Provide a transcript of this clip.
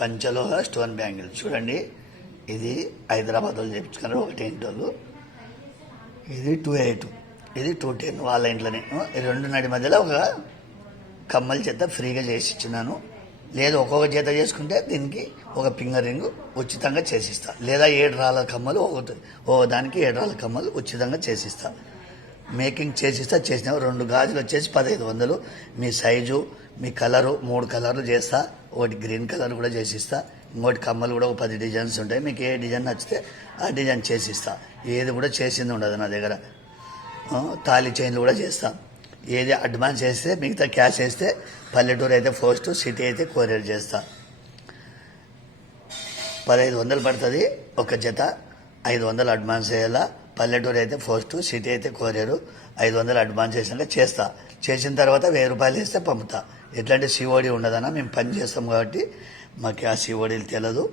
పంచలోహ stone bangle చూడండి. ఇది హైదరాబాద్లో చేయించుకున్నారు 1 ఇది 2.8, ఇది 210 వాళ్ళ ఇంట్లోనే. ఈ రెండు నడి మధ్యలో ఒక కమ్మల చేత ఫ్రీగా చేసి ఇచ్చినాను. లేదు ఒక్కొక్క చేత చేసుకుంటే దీనికి ఒక ఫింగర్ రింగ్ ఉచితంగా చేసిస్తా. లేదా 7 రాళ్ళ కమ్మలు దానికి 7 రాళ్ళ కమ్మలు ఉచితంగా చేసిస్తా. మేకింగ్ చేసిస్తా. చేసిన 2 గాజులు వచ్చేసి 1500. మీ సైజు మీ కలరు 3 కలర్లు చేస్తా. ఒకటి గ్రీన్ కలర్ కూడా చేసిస్తా. ఇంకోటి కమ్మలు కూడా ఒక 10 డిజైన్స్ ఉంటాయి. మీకు ఏ డిజైన్ నచ్చితే ఆ డిజైన్ చేసిస్తా. ఏది కూడా చేసింది ఉండదు నా దగ్గర. తాళి చైన్లు కూడా చేస్తా. ఏది అడ్వాన్స్ చేస్తే మిగతా క్యాష్ వేస్తే పల్లెటూరు అయితే పోస్ట్, సిటీ అయితే కొరియర్ చేస్తా. 1500 పడుతుంది ఒక జత. 500 అడ్వాన్స్ చేయాలా. పల్లెటూరు అయితే పోస్ట్, సిటీ అయితే కొరియరు. 500 అడ్వాన్స్ చేసినాక చేస్తా. చేసిన తర్వాత 1000 రూపాయలు వేస్తే పంపుతా. ఎట్లాంటి సిఓడి ఉండదన్నా, మేము పని చేస్తాం కాబట్టి మాకు ఆ సిఓడీలు తెలియదు.